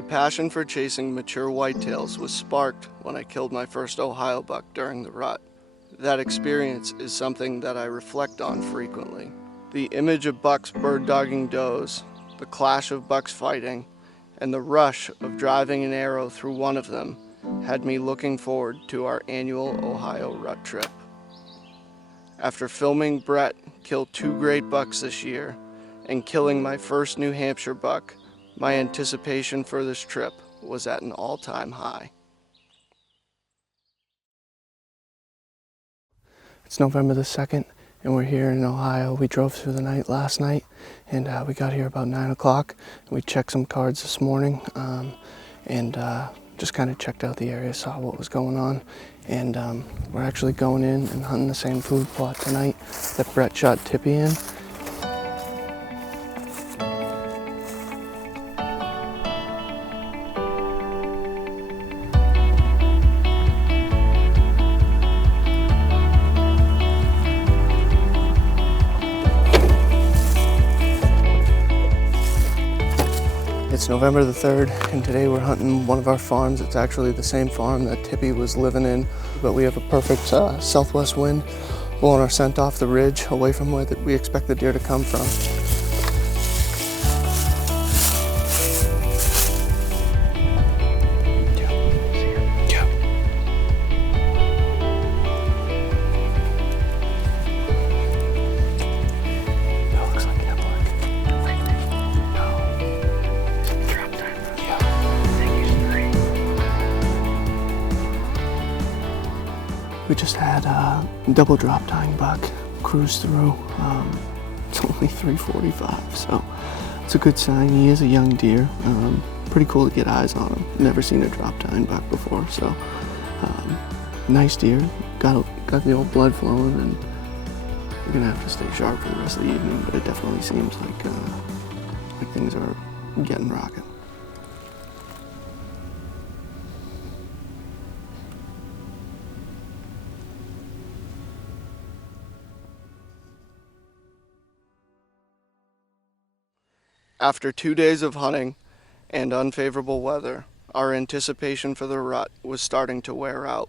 My passion for chasing mature whitetails was sparked when I killed my first Ohio buck during the rut. That experience is something that I reflect on frequently. The image of bucks bird-dogging does, the clash of bucks fighting, and the rush of driving an arrow through one of them had me looking forward to our annual Ohio rut trip. After filming Brett kill 2 great bucks this year and killing my first New Hampshire buck, my anticipation for this trip was at an all-time high. It's November the 2nd, and we're here in Ohio. We drove through the night last night, and we got here about 9 o'clock. We checked some cards this morning, and just kind of checked out the area, saw what was going on. And we're actually going in and hunting the same food plot tonight that Brett shot Tippy in. It's November the 3rd, and today we're hunting one of our farms. It's actually the same farm that Tippy was living in, but we have a perfect southwest wind blowing our scent off the ridge away from where we expect the deer to come from. We just had a double drop tying buck cruise through. It's only 3:45, so it's a good sign. He is a young deer. Pretty cool to get eyes on him. Never seen a drop tying buck before, so nice deer. Got the old blood flowing, and we're gonna have to stay sharp for the rest of the evening. But it definitely seems like things are getting rocking. After 2 days of hunting and unfavorable weather, our anticipation for the rut was starting to wear out.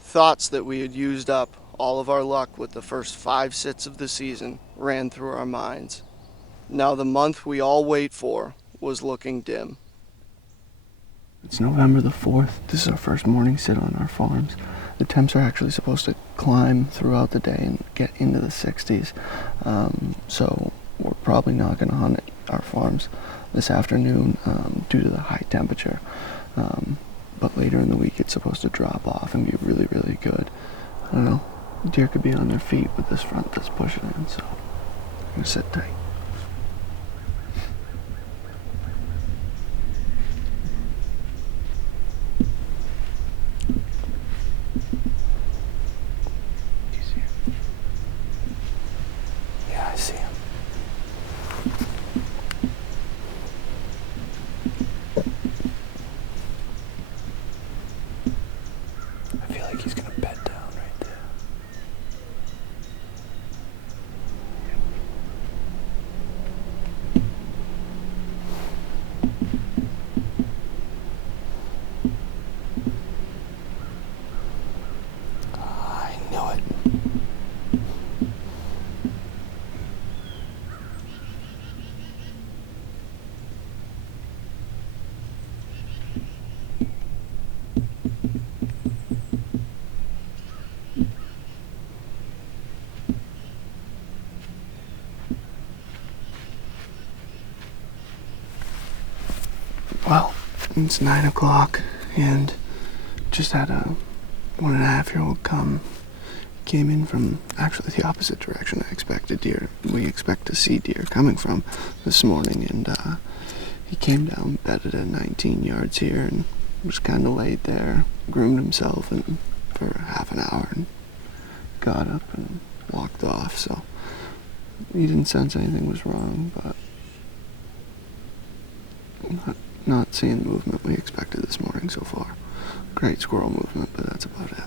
Thoughts that we had used up all of our luck with the first 5 sits of the season ran through our minds. Now the month we all wait for was looking dim. It's November the 4th. This is our first morning sit on our farms. The temps are actually supposed to climb throughout the day and get into the 60s. So we're probably not going to hunt our farms this afternoon due to the high temperature. But later in the week it's supposed to drop off and be really, really good. I don't know, deer could be on their feet with this front that's pushing in, so I'm going to sit tight. Do you see him? Yeah, I see him. I feel like he's gonna bed down right there. I knew it. Well, it's 9 o'clock, and just had a 1.5-year-old came in from actually the opposite direction I expected deer. We expect to see deer coming from this morning, and he came down, bedded at 19 yards here, and was kind of laid there, groomed himself and for half an hour, and got up and walked off. So he didn't sense anything was wrong, but not seeing the movement we expected this morning so far. Great squirrel movement, but that's about it.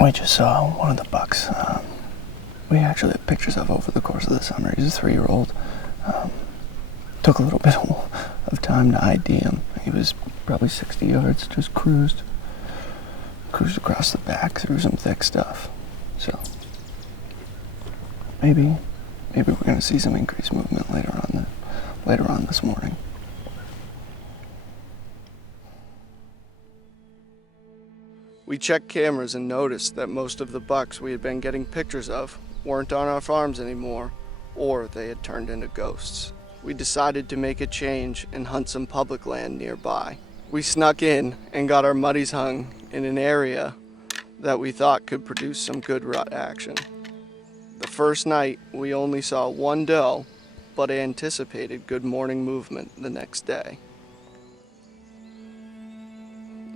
we just saw one of the bucks we actually had pictures of over the course of the summer. He's a 3-year-old. Took a little bit of time to ID him. He was probably 60 yards, just cruised across the back through some thick stuff. So maybe we're going to see some increased movement later on this morning. We checked cameras and noticed that most of the bucks we had been getting pictures of weren't on our farms anymore, or they had turned into ghosts. We decided to make a change and hunt some public land nearby. We snuck in and got our muddies hung in an area that we thought could produce some good rut action. The first night we only saw one doe, but anticipated good morning movement the next day.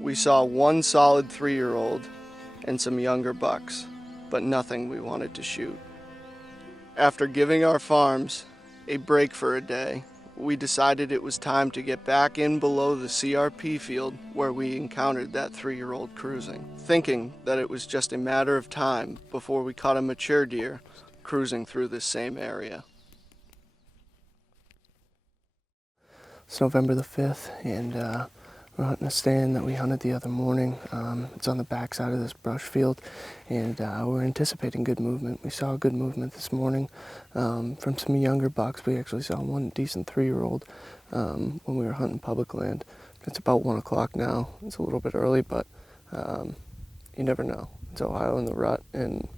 We saw one solid 3-year-old and some younger bucks, but nothing we wanted to shoot. After giving our farms a break for a day, we decided it was time to get back in below the CRP field where we encountered that 3-year-old cruising, thinking that it was just a matter of time before we caught a mature deer cruising through this same area. It's November the 5th, and we're hunting a stand that we hunted the other morning. It's on the back side of this brush field, and we're anticipating good movement. We saw good movement this morning from some younger bucks. We actually saw one decent 3-year-old when we were hunting public land. It's about 1 o'clock now. It's a little bit early, but you never know. It's Ohio in the rut, and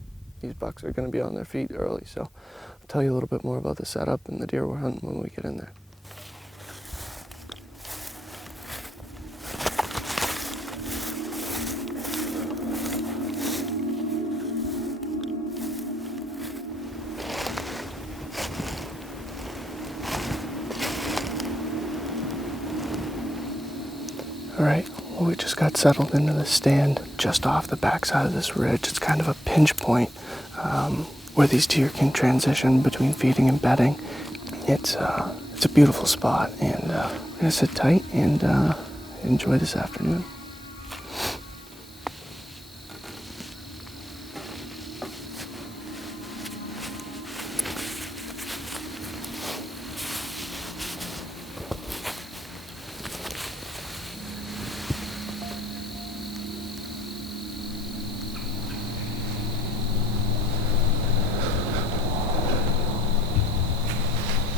these bucks are going to be on their feet early. So I'll tell you a little bit more about the setup and the deer we're hunting when we get in there. Alright, well, we just got settled into the stand just off the backside of this ridge. It's kind of a pinch point where these deer can transition between feeding and bedding. It's a beautiful spot, and we're going to sit tight and enjoy this afternoon.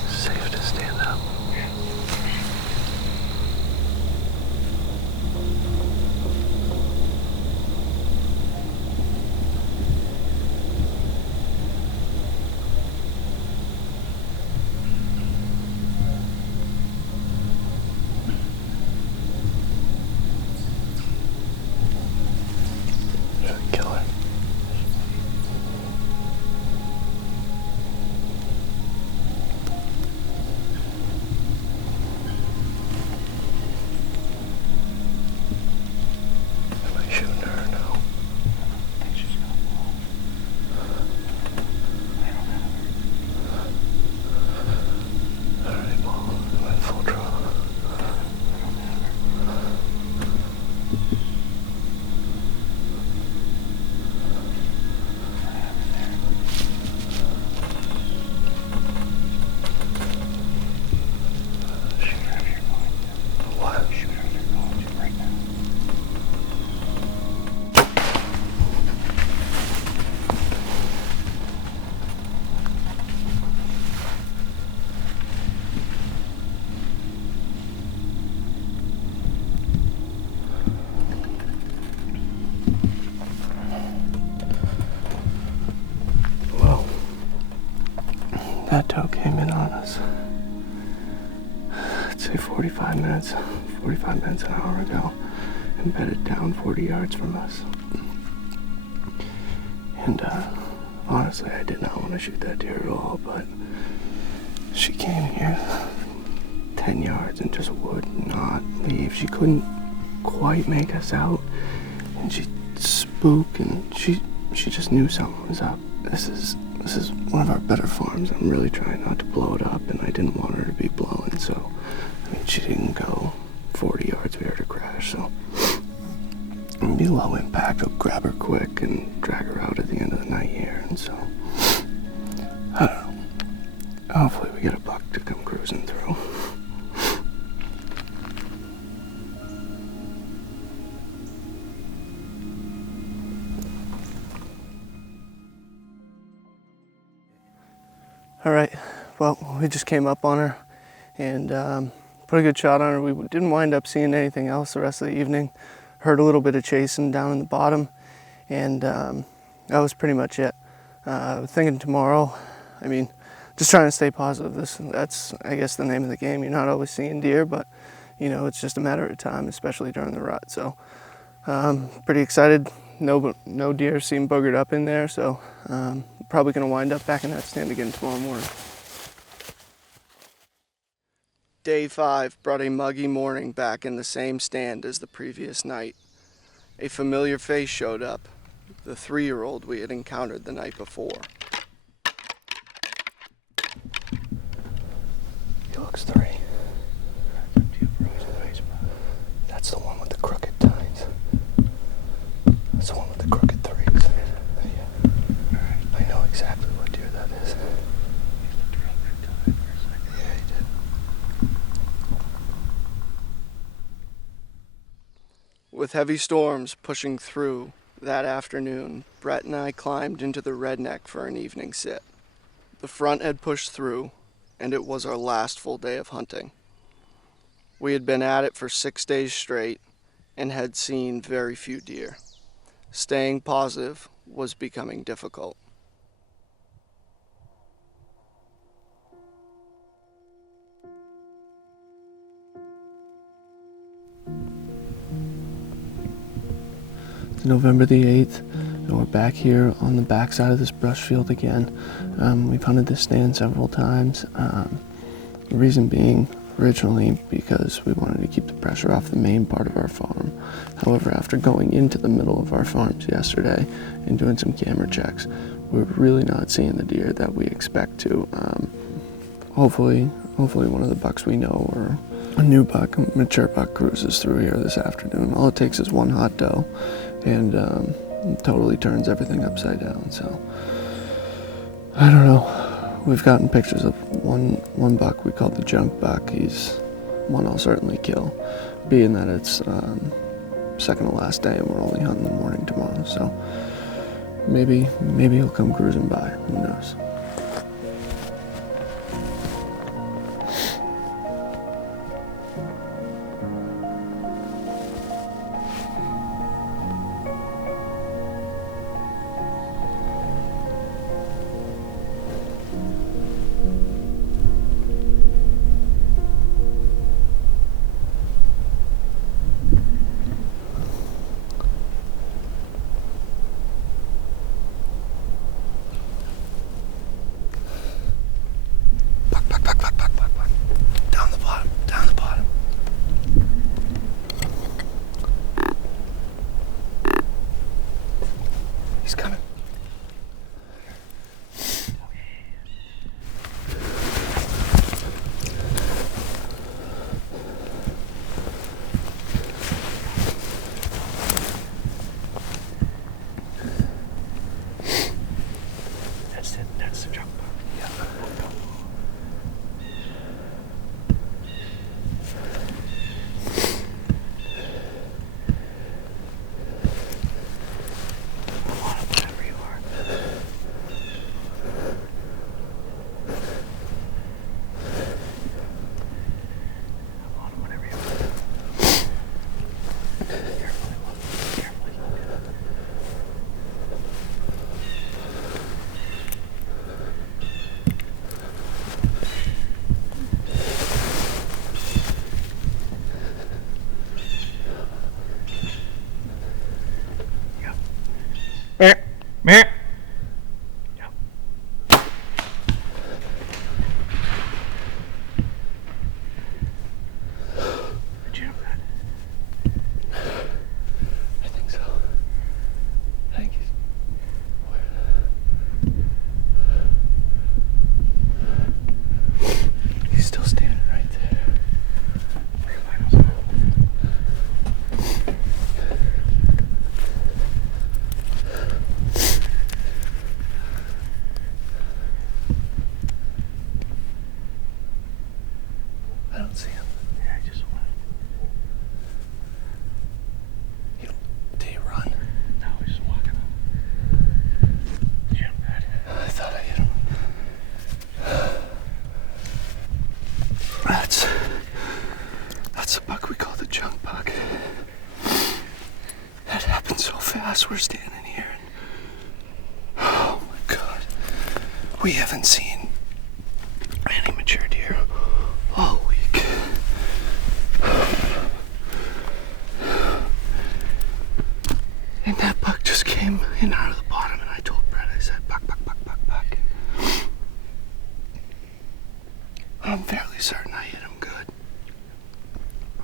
Safe to stand up. Killer. Am I shooting her or no? Alright, well, I'm at full draw. What? Well, that doe came in on us, I'd say 45 minutes an hour ago, and bedded down 40 yards from us. And honestly, I did not want to shoot that deer at all, but she came here 10 yards and just would not leave. She couldn't quite make us out, and she spooked, and she just knew something was up. This is one of our better farms. I'm really trying not to blow it up, and I didn't want her to be blowing, so I mean, she didn't go 40 yards. We heard her crash, so It'll be low impact. I'll grab her quick and drag her out at the end of the night here. And so, I don't know. Hopefully we get a buck to come cruising through. All right, well, we just came up on her and put a good shot on her. We didn't wind up seeing anything else the rest of the evening. Heard a little bit of chasing down in the bottom, and that was pretty much it. Thinking tomorrow, I mean, just trying to stay positive. That's, I guess, the name of the game. You're not always seeing deer, but, you know, it's just a matter of time, especially during the rut. So, pretty excited. No deer seem boogered up in there, so probably going to wind up back in that stand again tomorrow morning. Day 5 brought a muggy morning back in the same stand as the previous night. A familiar face showed up, the 3-year-old we had encountered the night before. He looks 3. That's the one with the crooked tines. That's the one with the crooked 3s. Yeah. I know exactly what deer that is. Yeah, he did. With heavy storms pushing through that afternoon, Brett and I climbed into the redneck for an evening sit. The front had pushed through, and it was our last full day of hunting. We had been at it for 6 days straight and had seen very few deer. Staying positive was becoming difficult. It's November the 8th, and we're back here on the backside of this brush field again. We've hunted this stand several times. The reason being, originally, because we wanted to keep the pressure off the main part of our farm. However, after going into the middle of our farms yesterday and doing some camera checks, we're really not seeing the deer that we expect to. Hopefully one of the bucks we know, or a new buck, a mature buck, cruises through here this afternoon. All it takes is one hot doe, and totally turns everything upside down. So, I don't know. We've gotten pictures of one buck we called the junk buck. He's one I'll certainly kill, being that it's second to last day and we're only hunting the morning tomorrow. So maybe he'll come cruising by. Who knows? Down the bottom. He's coming. That's the junk buck. Yeah. Meh. I think so. I think he's still standing right there. guess we're standing here. Oh my God. We haven't seen any mature deer all week. And that buck just came in out of the bottom, and I told Brett, I said, buck, buck, buck, buck, buck. I'm fairly certain I hit him good.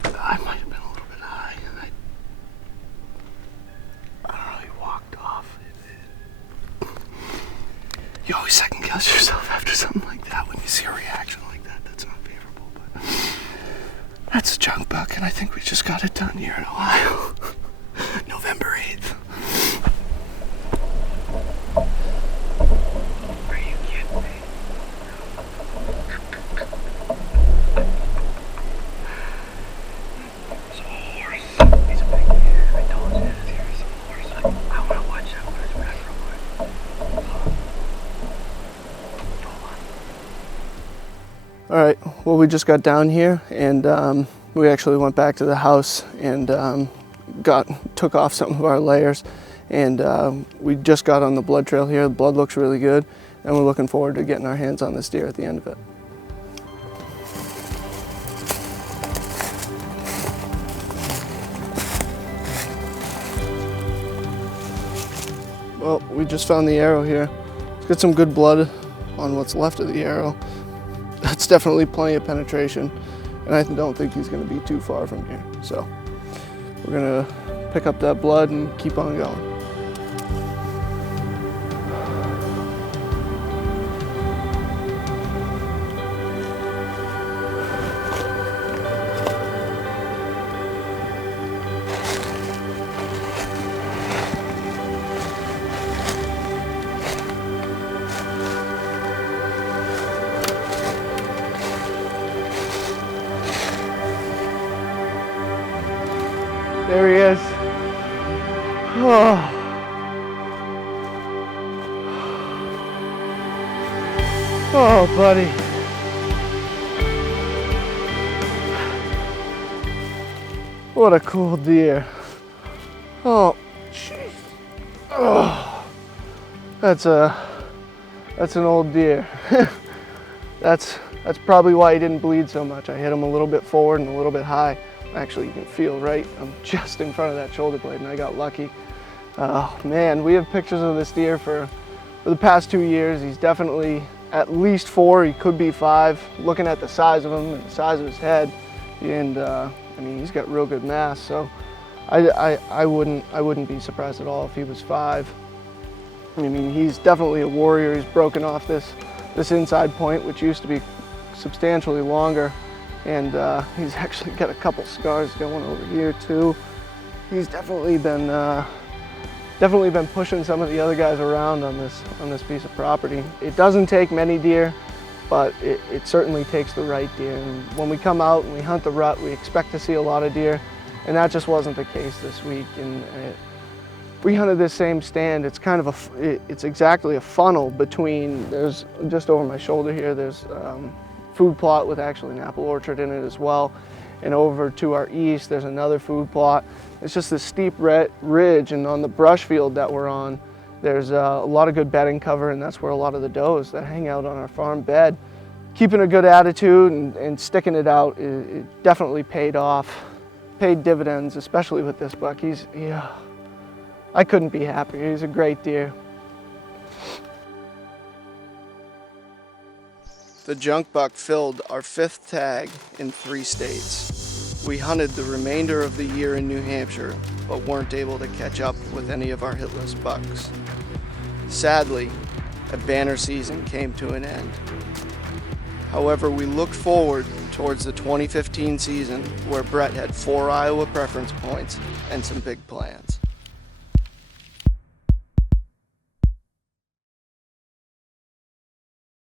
I might have been a little bit high. I don't know, he walked off. You always second guess yourself after something like that when you see a reaction like that. That's not favorable, but that's a junk buck, and I think we just got it done here in Ohio. November 8th. Are you kidding me? It's a horse. He's a big deer. I told you this deer is a horse. I want to watch that when it's back real quick. All right, well, we just got down here, and we actually went back to the house and took off some of our layers, and we just got on the blood trail here. The blood looks really good, and we're looking forward to getting our hands on this deer at the end of it. Well, we just found the arrow here. Let's get some good blood on what's left of the arrow. That's definitely plenty of penetration, and I don't think he's going to be too far from here. So we're going to pick up that blood and keep on going. There he is. Oh. Oh, buddy. What a cool deer. Oh, jeez. Oh. That's an old deer. That's probably why he didn't bleed so much. I hit him a little bit forward and a little bit high. Actually, you can feel right. I'm just in front of that shoulder blade, and I got lucky. Oh man, we have pictures of this deer for the past 2 years. He's definitely at least 4. He could be 5. Looking at the size of him and the size of his head, and I mean, he's got real good mass. So I wouldn't be surprised at all if he was 5. I mean, he's definitely a warrior. He's broken off this inside point, which used to be substantially longer. And he's actually got a couple scars going over here too. He's definitely been pushing some of the other guys around on this piece of property. It doesn't take many deer, but it certainly takes the right deer. And when we come out and we hunt the rut, we expect to see a lot of deer, and that just wasn't the case this week. And we hunted this same stand. It's kind of it's exactly a funnel between. There's just over my shoulder here. There's food plot with actually an apple orchard in it as well, and over to our east there's another food plot. It's just this steep ridge, and on the brush field that we're on, there's a lot of good bedding cover, and that's where a lot of the does that hang out on our farm bed. Keeping a good attitude and sticking it out, it definitely paid dividends, especially with this buck. I couldn't be happier. He's a great deer. The junk buck filled our 5th tag in 3 states. We hunted the remainder of the year in New Hampshire, but weren't able to catch up with any of our hitless bucks. Sadly, a banner season came to an end. However, we looked forward towards the 2015 season, where Brett had 4 Iowa preference points and some big plans.